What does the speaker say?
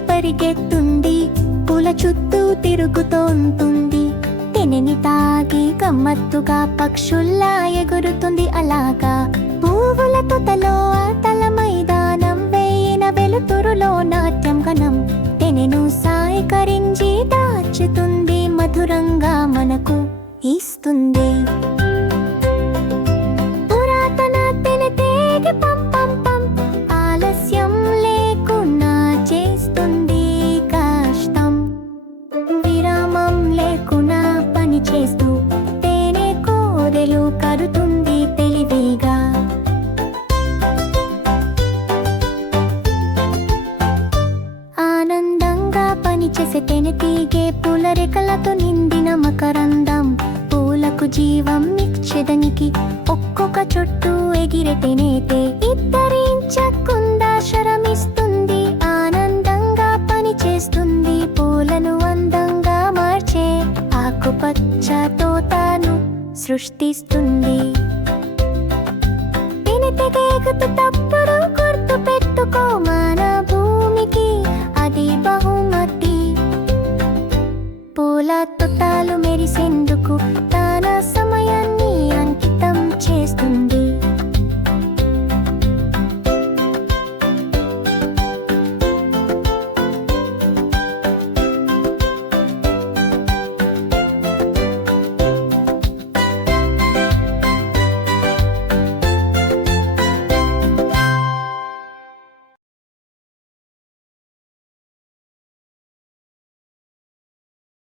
లేచి పరిగెత్తుంది, పూల చుట్టూ తిరుగుతోంటుంది. తేనెని తాగి గమ్మత్తుగా పక్షుల్లా ఎగురుతుంది. అలాగా పువ్వుల తోటలో ఆటల మైదానం, వేయిన వెలుతురులో నాట్యం గణం. తేనెను సాయకరించి దాచుతుంది, మధురంగా మనకు ఇస్తుంది. పురాతన తేనె తేనె పం పం పం, ఆలస్యం లేకున్నా చేస్తుంది కష్టం. విరామం లేకున్నా పని చేస్తూ తేనె కోదెలు కరుతుంది తెలివిగా. ఆనందంగా పనిచేసే తేనె తీగే, పూల రేఖలతో నిండిన మకరందం. పూలకు జీవం ఇచ్చేదానికి ఒక్కొక్క చుట్టూ ఎగిరే తేనెతే ఇద్దరించకుండా శ్రమిస్తుంది. ఆనందంగా పనిచేస్తుంది, పూలను అందంగా మార్చే ఆకుపచ్చ తోటను సృష్టిస్తుంది. తేనె తెగేగుతున్నప్పుడు గుర్తు పెట్టుకో, మన భూమికి అది బహుమతి. పూల తోటలు మెరిసేందుకు